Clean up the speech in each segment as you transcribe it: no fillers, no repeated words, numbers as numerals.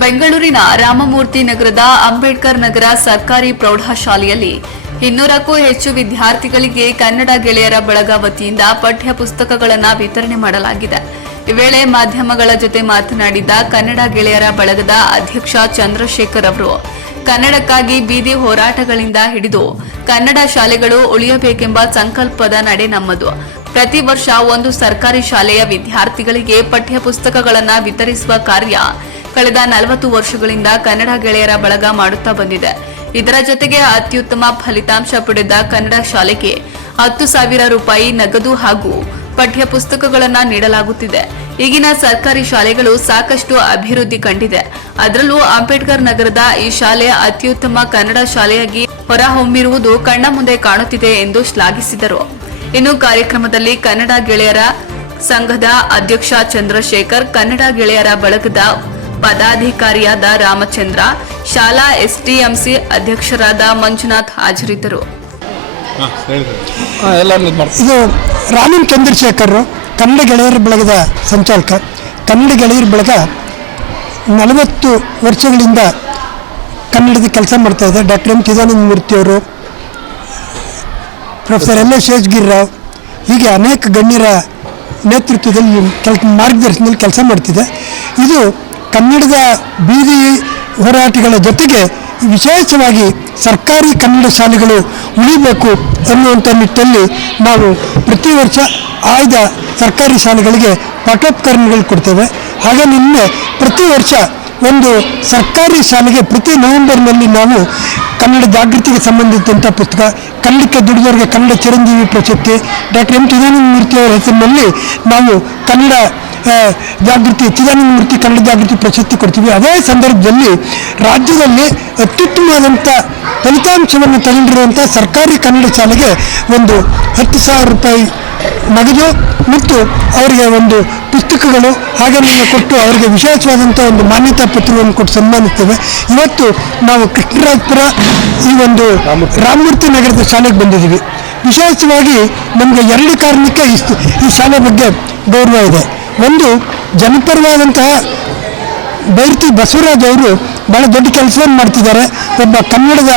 ಬೆಂಗಳೂರಿನ ರಾಮಮೂರ್ತಿ ನಗರದ ಅಂಬೇಡ್ಕರ್ ನಗರ ಸರ್ಕಾರಿ ಪ್ರೌಢಶಾಲೆಯಲ್ಲಿ 200ಕ್ಕೂ ಹೆಚ್ಚು ವಿದ್ಯಾರ್ಥಿಗಳಿಗೆ ಕನ್ನಡ ಗೆಳೆಯರ ಬಳಗ ವತಿಯಿಂದ ಪಠ್ಯ ಪುಸ್ತಕಗಳನ್ನು ವಿತರಣೆ ಮಾಡಲಾಗಿದೆ. ಈ ವೇಳೆ ಮಾಧ್ಯಮಗಳ ಜೊತೆ ಮಾತನಾಡಿದ ಕನ್ನಡ ಗೆಳೆಯರ ಬಳಗದ ಅಧ್ಯಕ್ಷ ಚಂದ್ರಶೇಖರ್ ಅವರು, ಕನ್ನಡಕ್ಕಾಗಿ ಬೀದಿ ಹೋರಾಟಗಳಿಂದ ಹಿಡಿದು ಕನ್ನಡ ಶಾಲೆಗಳು ಉಳಿಯಬೇಕೆಂಬ ಸಂಕಲ್ಪದ ನಡೆ ನಮ್ಮದು. ಪ್ರತಿ ವರ್ಷ ಒಂದು ಸರ್ಕಾರಿ ಶಾಲೆಯ ವಿದ್ಯಾರ್ಥಿಗಳಿಗೆ ಪಠ್ಯ ಪುಸ್ತಕಗಳನ್ನು ವಿತರಿಸುವ ಕಾರ್ಯ ಕಳೆದ 40 ವರ್ಷಗಳಿಂದ ಕನ್ನಡ ಗೆಳೆಯರ ಬಳಗ ಮಾಡುತ್ತಾ ಬಂದಿದೆ. ಇದರ ಜೊತೆಗೆ ಅತ್ಯುತ್ತಮ ಫಲಿತಾಂಶ ಪಡೆದ ಕನ್ನಡ ಶಾಲೆಗೆ 10,000 ರೂಪಾಯಿ ನಗದು ಹಾಗೂ ಪಠ್ಯ ಪುಸ್ತಕಗಳನ್ನು ನೀಡಲಾಗುತ್ತಿದೆ. ಈಗಿನ ಸರ್ಕಾರಿ ಶಾಲೆಗಳು ಸಾಕಷ್ಟು ಅಭಿವೃದ್ಧಿ ಕಂಡಿದೆ. ಅದರಲ್ಲೂ ಅಂಬೇಡ್ಕರ್ ನಗರದ ಈ ಶಾಲೆ ಅತ್ಯುತ್ತಮ ಕನ್ನಡ ಶಾಲೆಯಾಗಿ ಹೊರಹೊಮ್ಮಿರುವುದು ಕಣ್ಣ ಮುಂದೆ ಕಾಣುತ್ತಿದೆ ಎಂದು ಶ್ಲಾಘಿಸಿದರು. ಇನ್ನು ಕಾರ್ಯಕ್ರಮದಲ್ಲಿ ಕನ್ನಡ ಗೆಳೆಯರ ಸಂಘದ ಅಧ್ಯಕ್ಷ ಚಂದ್ರಶೇಖರ್, ಕನ್ನಡ ಗೆಳೆಯರ ಬಳಗದ ಪದಾಧಿಕಾರಿಯಾದ ರಾಮಚಂದ್ರ, ಶಾಲಾ ಎಸ್ಟಿಎಂಸಿ ಅಧ್ಯಕ್ಷರಾದ ಮಂಜುನಾಥ್ ಹಾಜರಿದ್ದರು. ಇದು ರಾಮನ್ ಚಂದ್ರಶೇಖರ್, ಕನ್ನಡ ಗೆಳೆಯರ ಬಳಗದ ಸಂಚಾಲಕ. ಕನ್ನಡ ಗೆಳೆಯರ ಬಳಗ 40 ವರ್ಷಗಳಿಂದ ಕನ್ನಡದ ಕೆಲಸ ಮಾಡ್ತಾ ಇದೆ. ಡಾಕ್ಟರ್ ಎಂ ಚಿದಾನಂದ ಮೂರ್ತಿಯವರು, ಪ್ರೊಫೆಸರ್ ಎಲ್ ಎಸ್ ಶೇಷಗಿರಿರಾವ್, ಹೀಗೆ ಅನೇಕ ಗಣ್ಯರ ನೇತೃತ್ವದಲ್ಲಿ ಮಾರ್ಗದರ್ಶನದಲ್ಲಿ ಕೆಲಸ ಮಾಡ್ತಿದೆ. ಇದು ಕನ್ನಡದ ಬೀದಿ ಹೋರಾಟಗಳ ಜೊತೆಗೆ ವಿಶೇಷವಾಗಿ ಸರ್ಕಾರಿ ಕನ್ನಡ ಶಾಲೆಗಳು ಉಳಿಬೇಕು ಅನ್ನುವಂಥ ನಿಟ್ಟಲ್ಲಿ ನಾವು ಪ್ರತಿ ವರ್ಷ ಆಯ್ದ ಸರ್ಕಾರಿ ಶಾಲೆಗಳಿಗೆ ಪಾಠೋಪಕರಣಗಳು ಕೊಡ್ತೇವೆ. ಹಾಗೆ ನಿನ್ನೆ ಪ್ರತಿ ವರ್ಷ ಒಂದು ಸರ್ಕಾರಿ ಶಾಲೆಗೆ ಪ್ರತಿ ನವೆಂಬರ್ನಲ್ಲಿ ನಾವು ಕನ್ನಡ ಜಾಗೃತಿಗೆ ಸಂಬಂಧಿಸಿದಂಥ ಪುಸ್ತಕ, ಕನ್ನಡಕ್ಕೆ ದುಡಿದವರಿಗೆ ಕನ್ನಡ ಚಿರಂಜೀವಿ ಪ್ರಶಸ್ತಿ, ಡಾಕ್ಟರ್ ಎಂ ಚಿದಾನಂದ ಮೂರ್ತಿಯವರ ಹೆಸರಿನಲ್ಲಿ ನಾವು ಕನ್ನಡ ಜಾಗೃತಿ, ಚಿದಾನಂದ ಮೂರ್ತಿ ಕನ್ನಡ ಜಾಗೃತಿ ಪ್ರಶಸ್ತಿ ಕೊಡ್ತೀವಿ. ಅದೇ ಸಂದರ್ಭದಲ್ಲಿ ರಾಜ್ಯದಲ್ಲಿ ಅತ್ಯುತ್ತಮವಾದಂಥ ಫಲಿತಾಂಶವನ್ನು ತಗೊಂಡಿರುವಂಥ ಸರ್ಕಾರಿ ಕನ್ನಡ ಶಾಲೆಗೆ ಒಂದು 10,000 ರೂಪಾಯಿ ನಗದು ಮತ್ತು ಅವರಿಗೆ ಒಂದು ಪುಸ್ತಕಗಳು ಹಾಗೆ ಕೊಟ್ಟು ಅವರಿಗೆ ವಿಶೇಷವಾದಂಥ ಒಂದು ಮಾನ್ಯತಾ ಪತ್ರವನ್ನು ಕೊಟ್ಟು ಸನ್ಮಾನಿಸ್ತೇವೆ. ಇವತ್ತು ನಾವು ಕೃಷ್ಣರಾಜಪುರ ಈ ಒಂದು ರಾಮಮೂರ್ತಿ ನಗರದ ಶಾಲೆಗೆ ಬಂದಿದ್ದೀವಿ. ವಿಶೇಷವಾಗಿ ನಮಗೆ 2 ಕಾರಣಕ್ಕೆ ಈ ಶಾಲೆ ಬಗ್ಗೆ ಗೌರವ ಇದೆ. ಒಂದು, ಜನಪರವಾದಂತಹ ಬೈರತಿ ಬಸವರಾಜ್ ಅವರು ಭಾಳ ದೊಡ್ಡ ಕೆಲಸವನ್ನು ಮಾಡ್ತಿದ್ದಾರೆ. ಒಬ್ಬ ಕನ್ನಡದ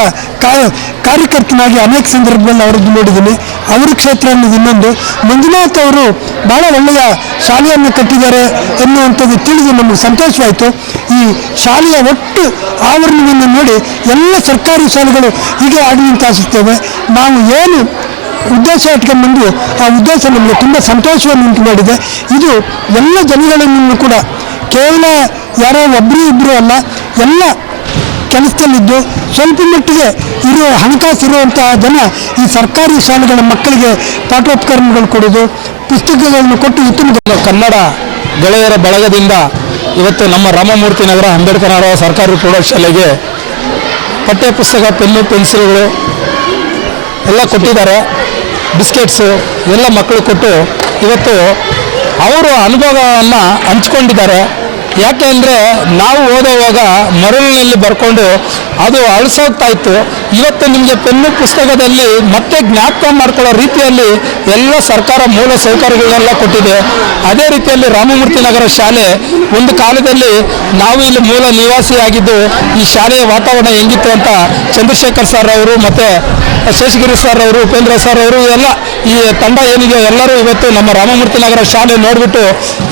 ಕಾರ್ಯಕರ್ತನಾಗಿ ಅನೇಕ ಸಂದರ್ಭಗಳಲ್ಲಿ ಅವರದ್ದು ನೋಡಿದ್ದೀನಿ. ಅವರ ಕ್ಷೇತ್ರ ಅನ್ನೋದು ಇನ್ನೊಂದು. ಮಂಜುನಾಥ್ ಅವರು ಭಾಳ ಒಳ್ಳೆಯ ಶಾಲೆಯನ್ನು ಕಟ್ಟಿದ್ದಾರೆ ಎನ್ನುವಂಥದ್ದು ತಿಳಿದು ನಮಗೆ ಸಂತೋಷವಾಯಿತು. ಈ ಶಾಲೆಯ ಒಟ್ಟು ಆವರಣವನ್ನು ನೋಡಿ ಎಲ್ಲ ಸರ್ಕಾರಿ ಶಾಲೆಗಳು ಹೀಗೆ ಆಗಲಿ ಅಂತ ಆಶಿಸ್ತೇವೆ. ನಾವು ಏನು ಉದ್ದೇಶ ಇಟ್ಕೊಂಡ್ಬಂದು ಆ ಉದ್ದೇಶ ನಮಗೆ ತುಂಬ ಸಂತೋಷವನ್ನು ಉಂಟು ಮಾಡಿದೆ. ಇದು ಎಲ್ಲ ಜನಗಳನ್ನು ಕೂಡ ಕೇವಲ ಯಾರೋ ಒಬ್ಬರು ಇಬ್ಬರು ಅಲ್ಲ, ಎಲ್ಲ ಕೆಲಸದಲ್ಲಿದ್ದು ಸ್ವಲ್ಪ ಮಟ್ಟಿಗೆ ಹಣಕಾಸು ಇರುವಂತಹ ಜನ ಈ ಸರ್ಕಾರಿ ಶಾಲೆಗಳ ಮಕ್ಕಳಿಗೆ ಪಾಠೋಪಕರಣಗಳು ಕೊಡೋದು, ಪುಸ್ತಕಗಳನ್ನು ಕೊಟ್ಟು ಉತ್ತಮ ಕನ್ನಡ ಗೆಳೆಯರ ಬಳಗದಿಂದ ಇವತ್ತು ನಮ್ಮ ರಾಮಮೂರ್ತಿ ನಗರ ಅಂಬೇಡ್ಕರ್ ನಗರ ಸರ್ಕಾರಿ ಪ್ರೌಢಶಾಲೆಗೆ ಪಠ್ಯ ಪುಸ್ತಕ, ಪೆನ್ನು, ಪೆನ್ಸಿಲ್ಗಳು ಎಲ್ಲ ಕೊಟ್ಟಿದ್ದಾರೆ. ಬಿಸ್ಕೆಟ್ಸು ಎಲ್ಲ ಮಕ್ಕಳು ಕೊಟ್ಟು ಇವತ್ತು ಅವರು ಅನುಭವವನ್ನು ಹಂಚ್ಕೊಂಡಿದ್ದಾರೆ. ಯಾಕೆ ಅಂದರೆ ನಾವು ಓದುವಾಗ ಮರಳಿನಲ್ಲಿ ಬರ್ಕೊಂಡು ಅದು ಅಳಿಸೋಗ್ತಾ ಇತ್ತು. ಇವತ್ತು ನಿಮಗೆ ಪೆನ್ನು ಪುಸ್ತಕದಲ್ಲಿ ಮತ್ತೆ ಜ್ಞಾಪಕ ಮಾಡ್ಕೊಳ್ಳೋ ರೀತಿಯಲ್ಲಿ ಎಲ್ಲ ಸರ್ಕಾರ ಮೂಲ ಸೌಕರ್ಯಗಳನ್ನೆಲ್ಲ ಕೊಟ್ಟಿದೆ. ಅದೇ ರೀತಿಯಲ್ಲಿ ರಾಮಮೂರ್ತಿ ನಗರ ಶಾಲೆ ಒಂದು ಕಾಲದಲ್ಲಿ ನಾವು ಇಲ್ಲಿ ಮೂಲ ನಿವಾಸಿಯಾಗಿದ್ದು ಈ ಶಾಲೆಯ ವಾತಾವರಣ ಹೆಂಗಿತ್ತು ಅಂತ ಚಂದ್ರಶೇಖರ್ ಸರ್ ಅವರು ಮತ್ತು ಶೇಷಗಿರಿ ಸರ್ ಅವರು, ಉಪೇಂದ್ರ ಸರ್ ಅವರು ಎಲ್ಲ ಈ ತಂಡ ಏನಿದೆ ಎಲ್ಲರೂ ಇವತ್ತು ನಮ್ಮ ರಾಮಮೂರ್ತಿ ನಗರ ಶಾಲೆ ನೋಡಿಬಿಟ್ಟು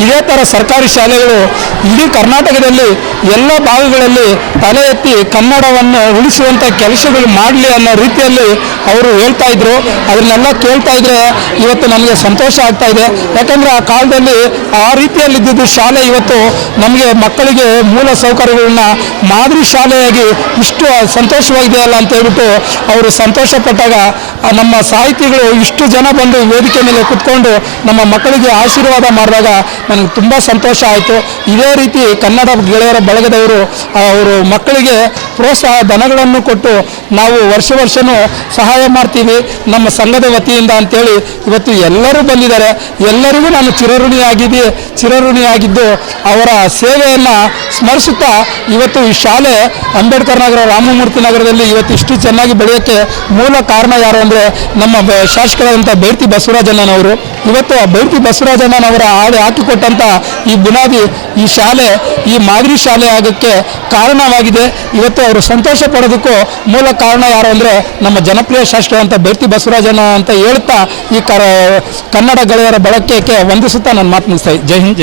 ಇದೇ ಥರ ಸರ್ಕಾರಿ ಶಾಲೆಗಳು ಇಡೀ ಕರ್ನಾಟಕದಲ್ಲಿ ಎಲ್ಲ ಭಾಗಗಳಲ್ಲಿ ತಲೆ ಎತ್ತಿ ಕನ್ನಡವನ್ನು ಉಳಿಸುವಂಥ ಕೆಲಸಗಳು ಮಾಡಲಿ ಅನ್ನೋ ರೀತಿಯಲ್ಲಿ ಅವರು ಹೇಳ್ತಾ ಇದ್ರು. ಅದನ್ನೆಲ್ಲ ಕೇಳ್ತಾ ಇದ್ರೆ ಇವತ್ತು ನಮಗೆ ಸಂತೋಷ ಆಗ್ತಾ ಇದೆ. ಯಾಕಂದರೆ ಆ ಕಾಲದಲ್ಲಿ ಆ ರೀತಿಯಲ್ಲಿದ್ದಿದ್ದು ಶಾಲೆ ಇವತ್ತು ನಮಗೆ ಮಕ್ಕಳಿಗೆ ಮೂಲ ಸೌಕರ್ಯಗಳನ್ನ ಮಾದರಿ ಶಾಲೆಯಾಗಿ ಇಷ್ಟು ಸಂತೋಷವಾಗಿದೆಯಲ್ಲ ಅಂತ ಹೇಳ್ಬಿಟ್ಟು ಅವರು ಸಂತೋಷಪಟ್ಟಾಗ ನಮ್ಮ ಸಾಹಿತಿಗಳು ಇಷ್ಟು ಜನ ಬಂದು ವೇದಿಕೆ ಮೇಲೆ ಕುತ್ಕೊಂಡು ನಮ್ಮ ಮಕ್ಕಳಿಗೆ ಆಶೀರ್ವಾದ ಮಾಡಿದಾಗ ನನಗೆ ತುಂಬ ಸಂತೋಷ ಆಯಿತು. ಇದೇ ರೀತಿ ಕನ್ನಡ ಗೆಳೆಯರ ಬಳಗದವರು ಅವರು ಮಕ್ಕಳಿಗೆ ಪ್ರೋತ್ಸಾಹ ಧನಗಳನ್ನು ಕೊಟ್ಟು ನಾವು ವರ್ಷವೂ ಸಹಾಯ ಮಾಡ್ತೀವಿ ನಮ್ಮ ಸಂಘದ ವತಿಯಿಂದ ಅಂತೇಳಿ ಇವತ್ತು ಎಲ್ಲರೂ ಬಂದಿದ್ದಾರೆ. ಎಲ್ಲರಿಗೂ ನಾನು ಚಿರಋಣಿಯಾಗಿದ್ದು ಅವರ ಸೇವೆಯನ್ನು ಸ್ಮರಿಸುತ್ತಾ ಇವತ್ತು ಈ ಶಾಲೆ ಅಂಬೇಡ್ಕರ್ ನಗರ ರಾಮಮೂರ್ತಿ ನಗರದಲ್ಲಿ ಇವತ್ತು ಇಷ್ಟು ಚೆನ್ನಾಗಿ ಬೆಳೆಯೋಕ್ಕೆ ಮೂಲ ಕಾರಣ ಯಾರು ಅಂದರೆ ನಮ್ಮ ಶಾಸಕರಾದಂಥ ಬೈರ್ತಿ ಬಸವರಾಜಣ್ಣನವರು. ಇವತ್ತು ಆ ಬೈರ್ತಿ ಬಸವರಾಜಣ್ಣನವರ ಹಾಕಿಕೊಟ್ಟಂಥ ಈ ಬುನಾದಿ ಈ ಶಾಲೆ ಈ ಮಾದರಿ ಶಾಲೆ ಆಗೋಕ್ಕೆ ಕಾರಣವಾಗಿದೆ. ಇವತ್ತು ಅವರು ಸಂತೋಷ ಪಡೋದಕ್ಕೂ ಮೂಲ ಕಾರಣ ಯಾರು ಅಂದರೆ ನಮ್ಮ ಜನಪ್ರಿಯ ಶಾಸಕರಾದಂಥ ಬೈರ್ತಿ ಬಸವರಾಜಣ್ಣ ಅಂತ ಹೇಳ್ತಾ ಈ ಕನ್ನಡ ಗೆಳೆಯರ ಬಳಕೆಗೆ ವಂದಿಸುತ್ತಾ ನಾನು ಮಾತು ಮುಗಿಸ್ತಾ. ಜೈ ಹಿಂದ್, ಜೈ